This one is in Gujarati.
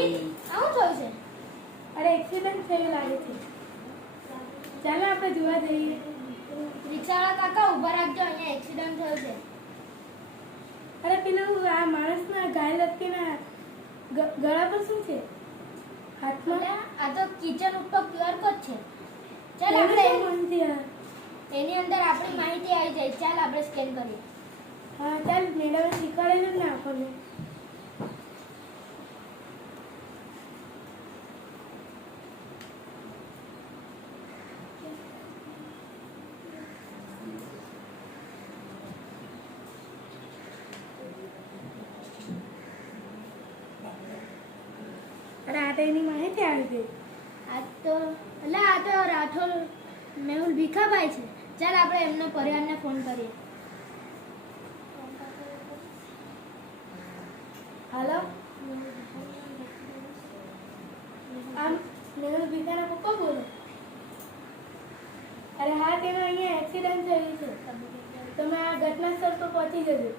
નહીં આવું થયું છે. અરે એક્સિડન્ટ થયો લાગે છે. ચાલો આપણે જોવા જઈએ. રિક્ષાવાળા કાકા ઊભા રાખજો, અહીંયા એક્સિડન્ટ થયો છે. અરે પેલું આ માણસના ઘાયલ વ્યક્તિના ગળા પર શું છે? હાથમાં? આ તો કિચન ઉપર QR કોડ છે. ચાલ એને આપણે શું મન થયા? એની અંદર આપણી માહિતી આવી જાય. ચાલ આપણે સ્કેન કરીએ. હા ચાલ, મેડમે શીખવાડેલું ને આપણને. અરે આ તો એની માહિતી આવી ગઈ. આ તો રાઠોડ મેહુલ ભીખાભાઈ છે. ચાલ આપણે એમના પરિવારને ફોન કરીએ. હાલો, આમ મેહુલ ભીખાના પપ્પા બોલો? અરે હા, તેનો અહીંયા એક્સિડન્ટ થયું છે. તમે આ ઘટના સ્થળ પર પહોંચી જજો.